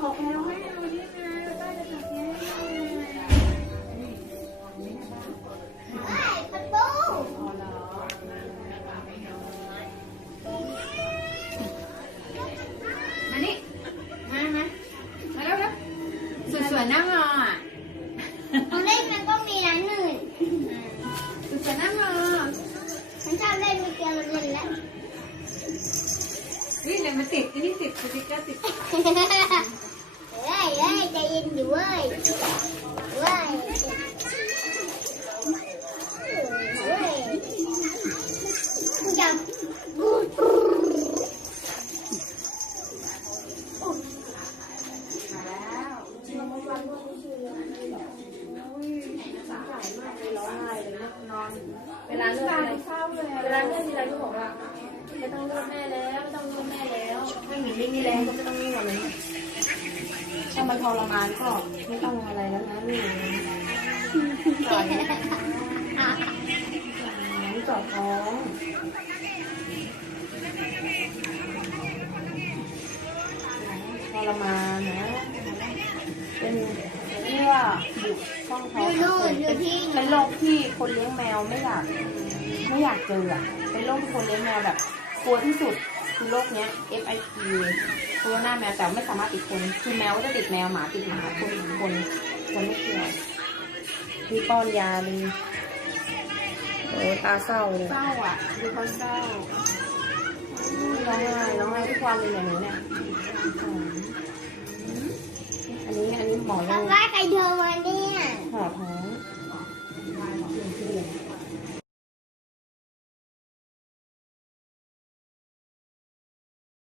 บอกแล้วให้เอานี่ไง มาติดนี่ติดสติ๊กเกอร์ติดเฮ้ยเฮ้ยใจเย็นอยู่เว้ยเว้ยเว้ยจับมาแล้วเวลาเลิกอะไรเศร้าเลยเวลาเลิกทีไรก็บอกว่าไม่ต้องนวดแม่แล้ว ถ้าหนูไม่มีแรงก็ไม่ต้องนวดเลยถ้ามันทรมานก็ไม่ต้องอะไรแล้วนะนี่ต่อยนี่จอดท้องทรมานนะ เป็นเรียกว่าบุกช่องท้องอยู่นู่นอยู่ที่เป็นโรคที่คนเลี้ยงแมวไม่อยากไม่อยากเจอเป็นโรคที่คนเลี้ยงแมวแบบกลัวที่สุด คือโรคเนี้ย FIP โคโรนาแมวแต่ไม่สามารถติดคน คือแมวก็จะติดแมวหมาติดหมาคนติดคนคนไม่เกี่ยวมีป้อนยาเลยโอ้ตาเศร้าเลยเศร้าอะดูเขาเศร้าร้องไห้ร้องไห้ทุกวันเลยเนี่ยหนูเนี่ย